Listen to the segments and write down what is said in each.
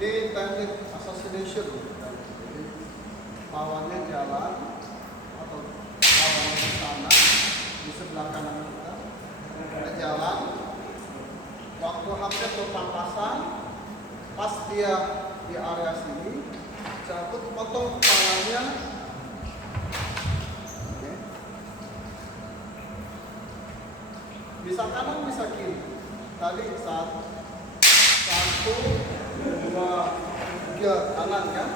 Ini teknik assassination. Jadi lawannya jalan atau lawannya ke sana di sebelah kanan kita. Kita jalan. Waktu hampir berpapasan, pas dia di area sini, cabut potong kepalanya. Oke. Bisa kanan, bisa kiri. Tadi satu, dua, tiga, kanan kan?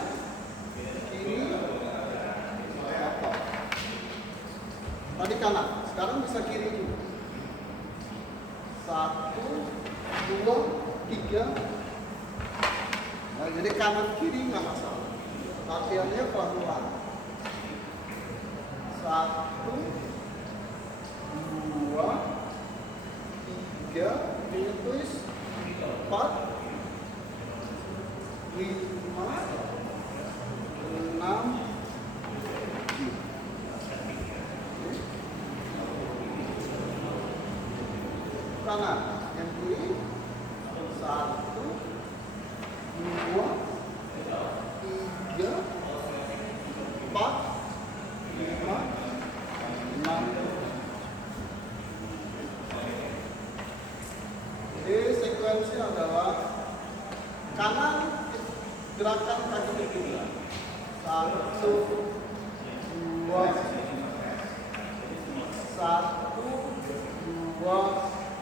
Kiri, potong. Tadi kanan, sekarang bisa kiri juga. Satu, dua, tiga. Nah, jadi kanan kiri nggak masalah. Latihannya pelan-pelan. Satu, dua, tiga, ini twist, empat, lima, enam, tujuh. Kanan, yang kiri. Satu, dua, tiga, empat, lima, enam. Jadi sekuensi adalah kanan gerakan kaki ke kiri. Satu, dua,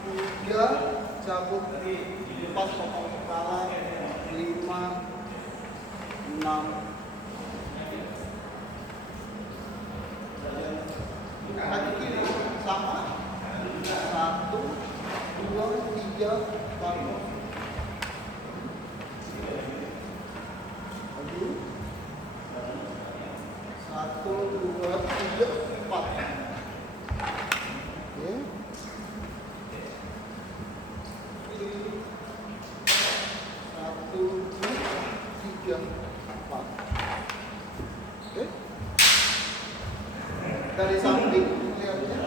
tiga, cabut, empat, potong kepala, lima, enam. Kaki kiri sama. Satu, dua, tiga, empat. Lagi. Satu, dua, tiga, empat. Oke. Satu, dua, tiga, empat. Oke. Dari samping lihatnya.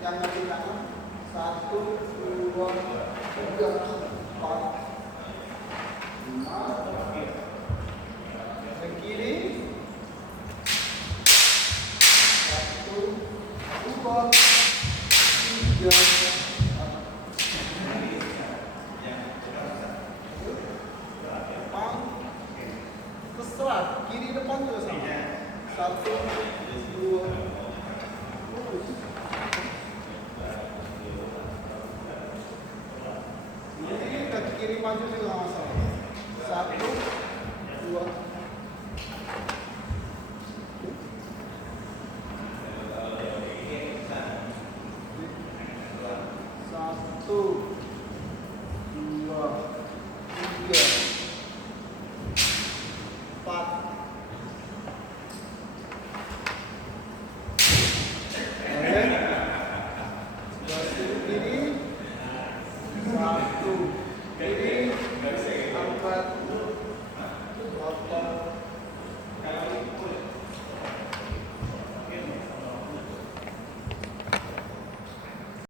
Yang di kanan. Satu, dua, tiga, empat, lima. Yang kiri. Satu, dua, tiga, depan. Terserah, kiri depan juga sama. Satu, dua, lurus. Ini kaki kiri maju juga nggak masalah. Satu, dua. Satu, dua, tiga, empat. Oke. Sebelah kiri. Satu, kiri.